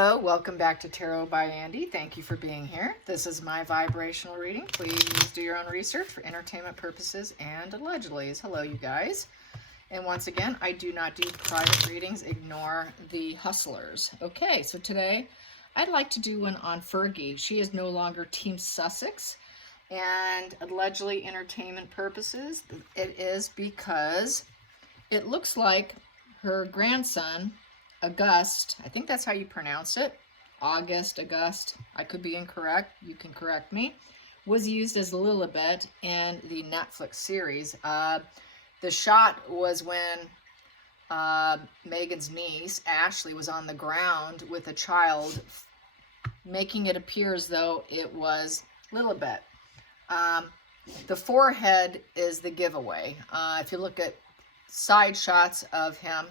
Hello, welcome back to Tarot by Andy. Thank you for being here. This is my vibrational reading. Please do your own research for entertainment purposes and allegedly. Hello, you guys. And once again, I do not do private readings. Ignore the hustlers. Okay, so today I'd like to do one on Fergie. She is no longer Team Sussex. And allegedly entertainment purposes, it is because it looks like her grandson, August, I think that's how you pronounce it, August, I could be incorrect, you can correct me, was used as Lilibet in the Netflix series. The shot was when Megan's niece, Ashley, was on the ground with a child, making it appear as though it was Lilibet. The forehead is the giveaway. If you look at side shots of him,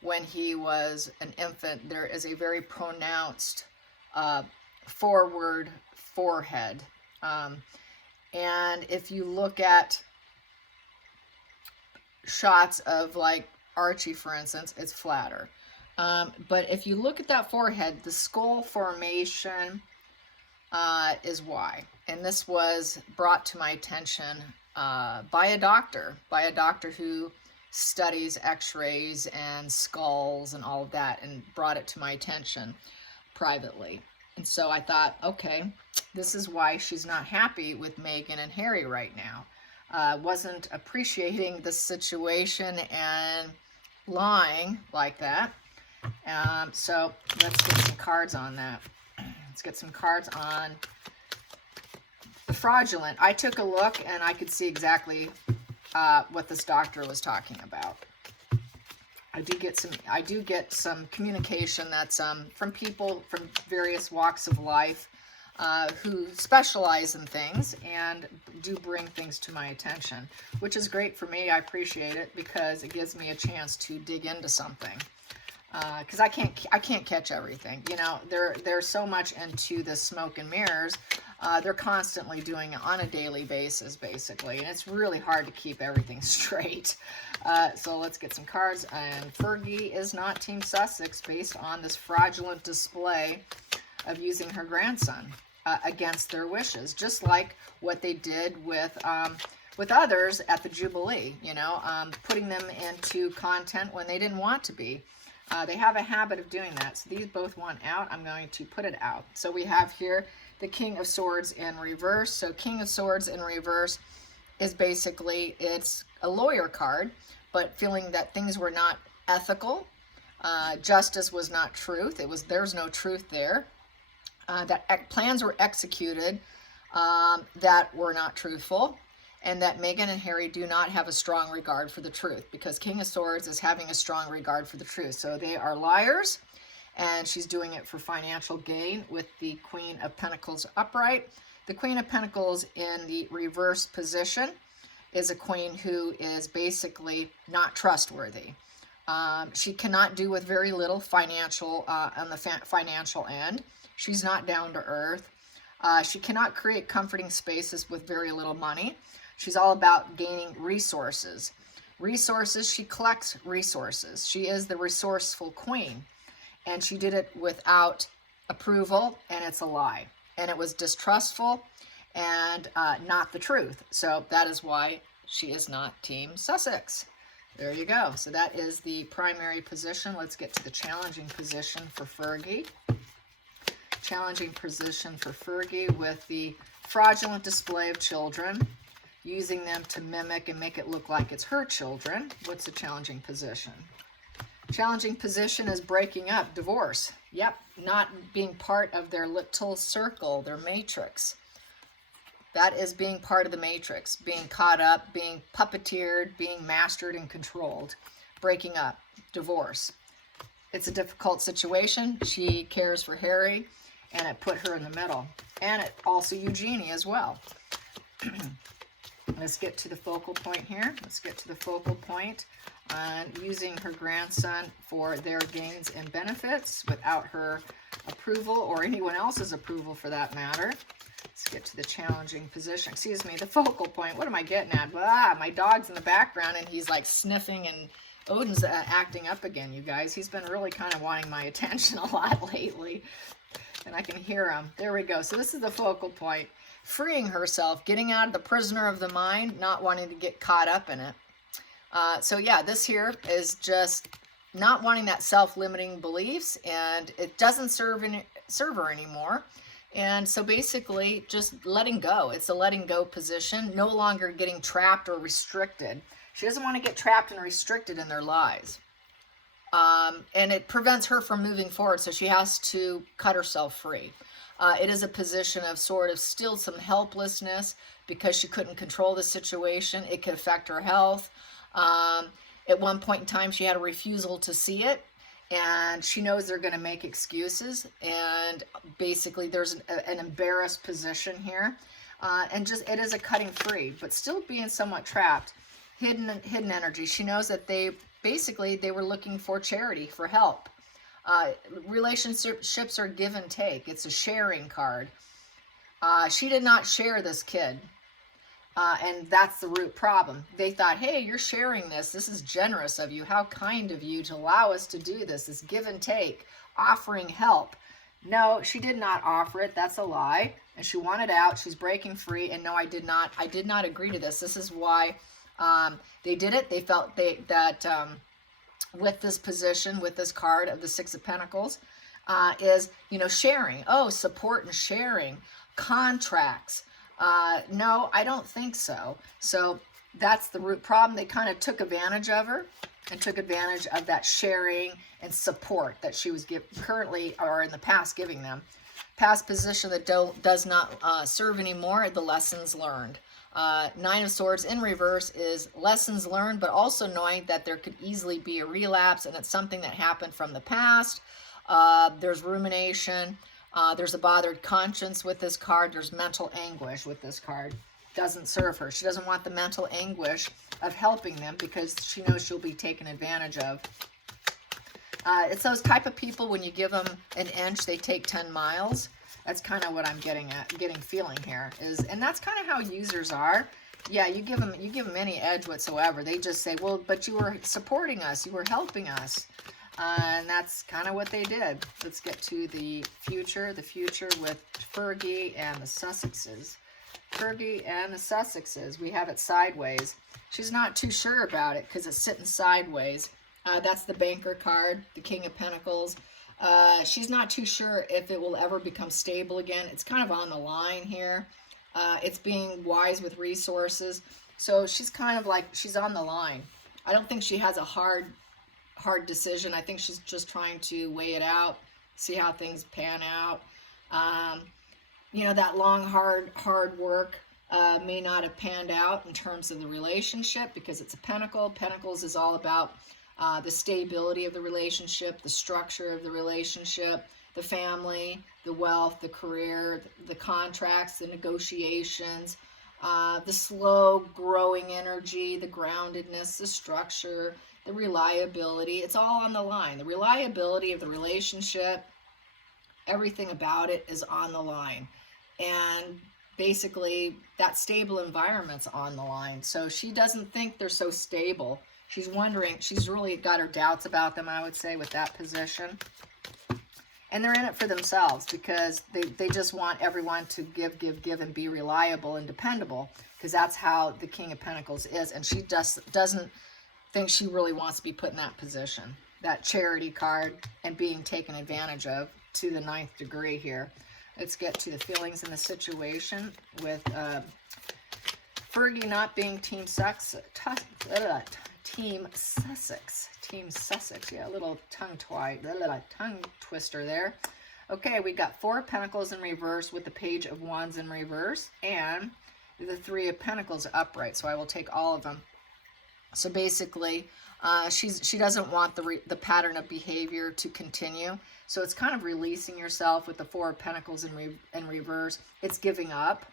when he was an infant, there is a very pronounced forward forehead. And if you look at shots of like Archie, for instance, it's flatter. But if you look at that forehead, the skull formation is why. And this was brought to my attention by a doctor who studies x-rays and skulls and all of that, and brought it to my attention privately. And so I thought, okay, this is why she's not happy with Meghan and Harry right now. Wasn't appreciating the situation and lying like that. So let's get some cards on that. Let's get some cards on the fraudulent. I took a look and I could see exactly what this doctor was talking about. I do get some communication that's from people from various walks of life who specialize in things and do bring things to my attention, which is great for me. I appreciate it because it gives me a chance to dig into something. Because I can't catch everything. You know, they're so much into the smoke and mirrors. They're constantly doing it on a daily basis, basically, and it's really hard to keep everything straight. So let's get some cards. And Fergie is not Team Sussex based on this fraudulent display of using her grandson against their wishes, just like what they did with others at the Jubilee. You know, putting them into content when they didn't want to be. They have a habit of doing that. So these both want out. I'm going to put it out. So we have here the King of Swords in reverse. So King of Swords in reverse is basically, it's a lawyer card, but feeling that things were not ethical. Justice was not truth. There's no truth there. That plans were executed that were not truthful. And that Meghan and Harry do not have a strong regard for the truth, because King of Swords is having a strong regard for the truth. So they are liars, and she's doing it for financial gain with the Queen of Pentacles upright. The Queen of Pentacles in the reverse position is a queen who is basically not trustworthy. She cannot do with very little financial on the financial end. She's not down to earth. She cannot create comforting spaces with very little money. She's all about gaining resources. She collects resources. She is the resourceful queen. And she did it without approval, and it's a lie. And it was distrustful and not the truth. So that is why she is not Team Sussex. There you go. So that is the primary position. Let's get to the challenging position for Fergie. Challenging position for Fergie with the fraudulent display of children, using them to mimic and make it look like it's her children. What's the challenging position? Challenging position is breaking up, divorce. Yep, not being part of their little circle, their matrix. That is being part of the matrix, being caught up, being puppeteered, being mastered and controlled. Breaking up, divorce. It's a difficult situation. She cares for Harry, and it put her in the middle. And it also Eugenie as well. Let's get to the focal point here. Let's get to the focal point on using her grandson for their gains and benefits without her approval, or anyone else's approval for that matter. Let's get to the challenging position. Excuse me, the focal point. What am I getting at? My dog's in the background and he's like sniffing and Odin's acting up again, you guys. He's been really kind of wanting my attention a lot lately. And I can hear him. There we go. So this is the focal point. Freeing herself, getting out of the prisoner of the mind, not wanting to get caught up in it. So yeah, this here is just not wanting that self-limiting beliefs, and it doesn't serve her anymore. And so basically just letting go. It's a letting go position, no longer getting trapped or restricted. She doesn't want to get trapped and restricted in their lies. And it prevents her from moving forward, so she has to cut herself free. It is a position of sort of still some helplessness because she couldn't control the situation. It could affect her health. At one point in time, she had a refusal to see it, and she knows they're going to make excuses. And basically, there's an embarrassed position here. And just it is a cutting free, but still being somewhat trapped. Hidden energy. She knows that they were looking for charity, for help. Relationships are give and take. It's a sharing card. She did not share this kid. And that's the root problem. They thought, hey, you're sharing this. This is generous of you. How kind of you to allow us to do this. This give and take, offering help. No, she did not offer it. That's a lie. And she wanted out. She's breaking free. And no, I did not agree to this. This is why they did it. They felt that with this position, with this card of the Six of Pentacles, is, sharing. Oh, support and sharing. Contracts. No, I don't think so. So that's the root problem. They kind of took advantage of her and took advantage of that sharing and support that she was currently or in the past giving them. Past position that does not serve anymore, the lessons learned. Nine of Swords in reverse is lessons learned, but also knowing that there could easily be a relapse and it's something that happened from the past. There's rumination. There's a bothered conscience with this card. There's mental anguish with this card. Doesn't serve her. She doesn't want the mental anguish of helping them because she knows she'll be taken advantage of. It's those type of people, when you give them an inch, they take 10 miles. That's kind of what I'm feeling here is, and that's kind of how users are. Yeah, you give them any edge whatsoever. They just say, well, but you were supporting us. You were helping us. And that's kind of what they did. Let's get to the future with Fergie and the Sussexes. Fergie and the Sussexes. We have it sideways. She's not too sure about it because it's sitting sideways. That's the Banker card, the King of Pentacles. She's not too sure if it will ever become stable again. It's kind of on the line here. It's being wise with resources. So she's kind of like, she's on the line. I don't think she has a hard decision. I think she's just trying to weigh it out, see how things pan out. That long, hard work may not have panned out in terms of the relationship because it's a pentacle. Pentacles is all about the stability of the relationship, the structure of the relationship, the family, the wealth, the career, the contracts, the negotiations, the slow growing energy, the groundedness, the structure, the reliability. It's all on the line. The reliability of the relationship, everything about it is on the line. And basically that stable environment's on the line. So she doesn't think they're so stable. She's wondering, she's really got her doubts about them, I would say, with that position. And they're in it for themselves because they just want everyone to give and be reliable and dependable because that's how the King of Pentacles is. And she just doesn't think she really wants to be put in that position. That charity card and being taken advantage of to the 9th degree here. Let's get to the feelings in the situation with Fergie not being Team Sussex. Team Sussex. Yeah, a little tongue twister there. Okay, we got 4 of Pentacles in reverse with the Page of Wands in reverse and the 3 of Pentacles upright. So I will take all of them. So basically, she doesn't want the pattern of behavior to continue. So it's kind of releasing yourself with the 4 of Pentacles in reverse. It's giving up,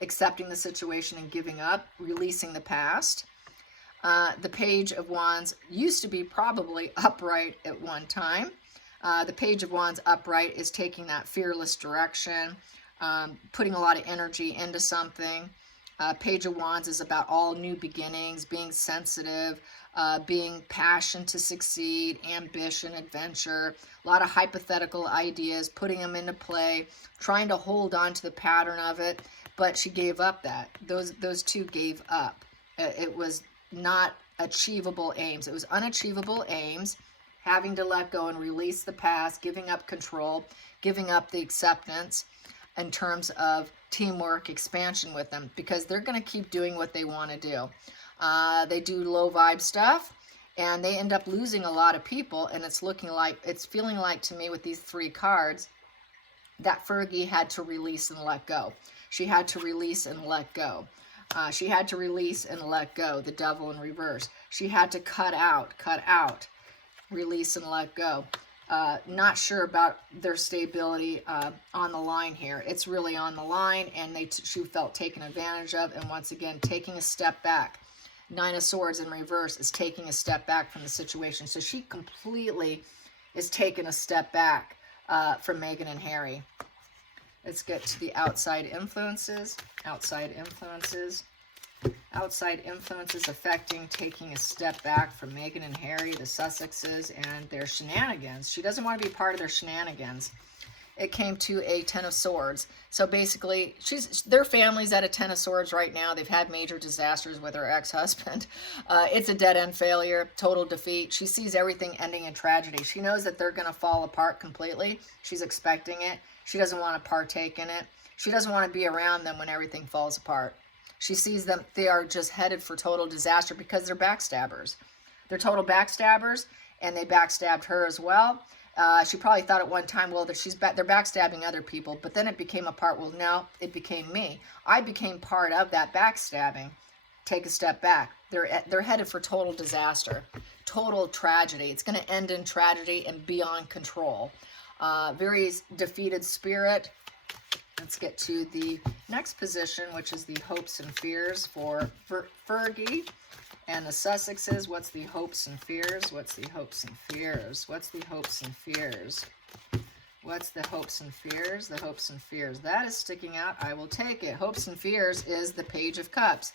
accepting the situation and giving up, releasing the past. The Page of Wands used to be probably upright at one time. The Page of Wands upright is taking that fearless direction, putting a lot of energy into something. Page of Wands is about all new beginnings, being sensitive, being passion to succeed, ambition, adventure, a lot of hypothetical ideas, putting them into play, trying to hold on to the pattern of it. But she gave up that. Those two gave up. It was not achievable aims. It was unachievable aims, having to let go and release the past, giving up control, giving up the acceptance in terms of teamwork, expansion with them, because they're going to keep doing what they want to do. They do low vibe stuff, and they end up losing a lot of people, and it's feeling like to me with these 3 cards that Fergie had to release and let go. She had to release and let go. She had to release and let go, the Devil in reverse. She had to cut out, release and let go. Not sure about their stability on the line here. It's really on the line, and she felt taken advantage of, and once again, taking a step back. 9 of Swords in reverse is taking a step back from the situation. So she completely is taking a step back from Meghan and Harry. Let's get to the outside influences. Outside influences. Outside influences affecting taking a step back from Meghan and Harry, the Sussexes, and their shenanigans. She doesn't want to be part of their shenanigans. It came to a 10 of Swords. So basically, their family's at a 10 of Swords right now. They've had major disasters with her ex-husband. It's a dead-end failure, total defeat. She sees everything ending in tragedy. She knows that they're going to fall apart completely. She's expecting it. She doesn't want to partake in it. She doesn't want to be around them when everything falls apart. She sees them, they are just headed for total disaster because they're backstabbers. They're total backstabbers, and they backstabbed her as well. She probably thought at one time, well, they're backstabbing other people, but then it became a part, well, no, it became me. I became part of that backstabbing. Take a step back. They're headed for total disaster, total tragedy. It's going to end in tragedy and beyond control. Very defeated spirit. Let's get to the next position, which is the hopes and fears for Fergie and the Sussexes. What's the hopes and fears? What's the hopes and fears? What's the hopes and fears? What's the hopes and fears? The hopes and fears. That is sticking out. I will take it. Hopes and fears is the Page of Cups.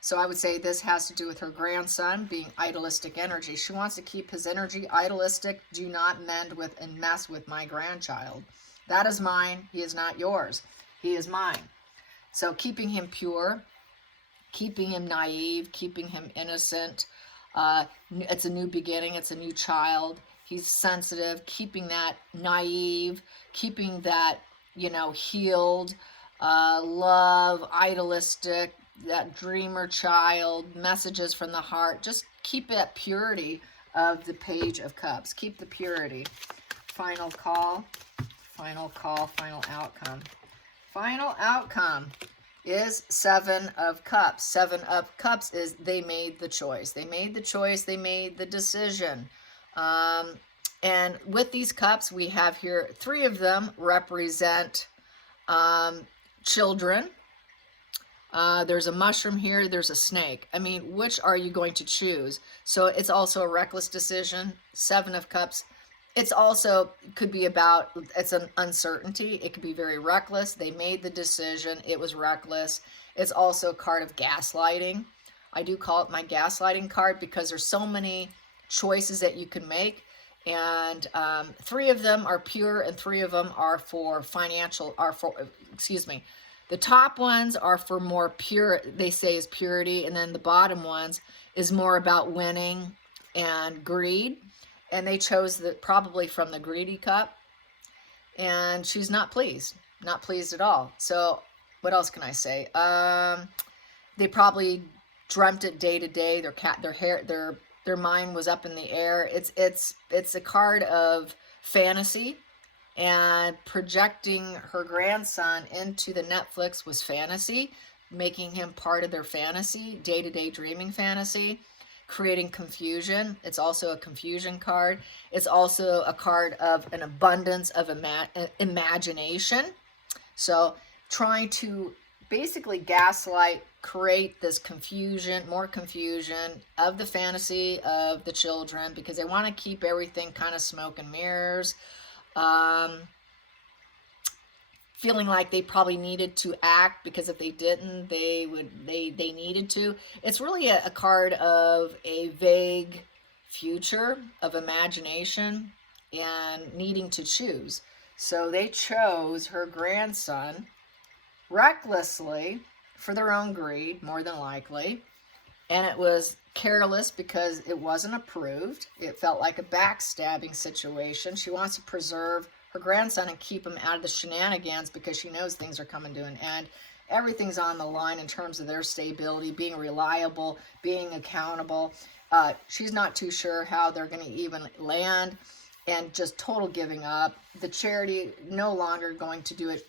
So I would say this has to do with her grandson being idealistic energy. She wants to keep his energy idealistic. Do not mend with and mess with my grandchild. That is mine. He is not yours. He is mine. So keeping him pure, keeping him naive, keeping him innocent. It's a new beginning. It's a new child. He's sensitive, keeping that naive, keeping that, healed, love, idealistic, that dreamer child, messages from the heart. Just keep that purity of the Page of Cups. Keep the purity. Final call. Final call, final outcome. Final outcome is 7 of Cups. 7 of Cups is they made the choice. They made the choice. They made the decision. And with these cups, we have here 3 of them represent children. There's a mushroom here. There's a snake. I mean, which are you going to choose? So it's also a reckless decision. 7 of Cups. It's also could be about, it's an uncertainty. It could be very reckless. They made the decision. It was reckless. It's also a card of gaslighting. I do call it my gaslighting card because there's so many choices that you can make. And 3 of them are pure and 3 of them are for the top ones are for more pure, they say is purity. And then the bottom ones is more about winning and greed. And they chose probably from the greedy cup. And she's not pleased at all. So what else can I say? They probably dreamt it day to day. Their mind was up in the air. It's a card of fantasy, and projecting her grandson into the Netflix was fantasy, making him part of their fantasy, day-to-day dreaming fantasy, creating confusion. It's also a confusion card. It's also a card of an abundance of imagination. So trying to basically gaslight, create this confusion, more confusion of the fantasy of the children, because they want to keep everything kind of smoke and mirrors. feeling like they probably needed to act, because if they didn't, they needed to. It's really a card of a vague future, of imagination, and needing to choose. So they chose her grandson recklessly for their own greed, more than likely. And it was careless because it wasn't approved. It felt like a backstabbing situation. She wants to preserve her grandson and keep him out of the shenanigans because she knows things are coming to an end. Everything's on the line in terms of their stability, being reliable, being accountable. She's not too sure how they're going to even land, and just total giving up. The charity no longer going to do it.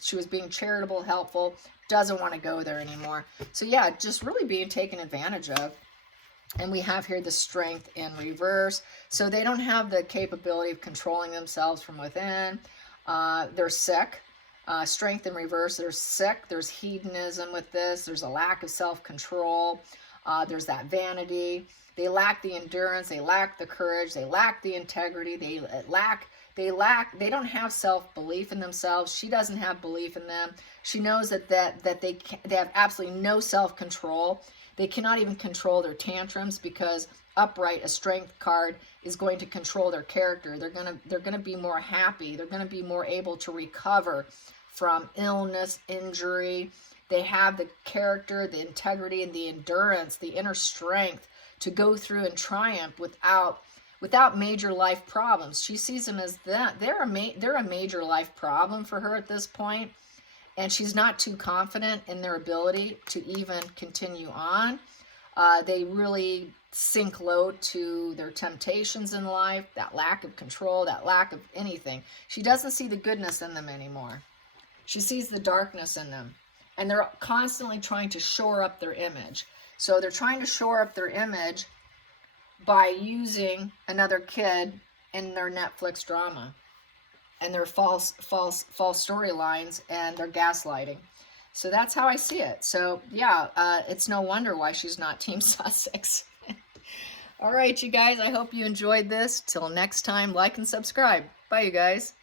She was being charitable, helpful, doesn't want to go there anymore. So yeah, just really being taken advantage of. And we have here the strength in reverse. So they don't have the capability of controlling themselves from within. They're sick. Strength in reverse, they're sick. There's hedonism with this. There's a lack of self-control. There's that vanity. They lack the endurance. They lack the courage. They lack the integrity. They don't have self-belief in themselves. She doesn't have belief in them. She knows that they have absolutely no self-control. They cannot even control their tantrums, because upright, a strength card, is going to control their character. They're gonna be more happy. They're gonna be more able to recover from illness, injury. They have the character, the integrity, and the endurance, the inner strength to go through and triumph without major life problems. She sees them as that they're a major life problem for her at this point. And she's not too confident in their ability to even continue on. They really sink low to their temptations in life, that lack of control, that lack of anything. She doesn't see the goodness in them anymore. She sees the darkness in them. And they're constantly trying to shore up their image. So they're trying to shore up their image by using another kid in their Netflix drama, and their false storylines, and their gaslighting. So that's how I see it. So yeah, it's no wonder why she's not Team Sussex. All right, you guys, I hope you enjoyed this. Till next time, like and subscribe. Bye, you guys.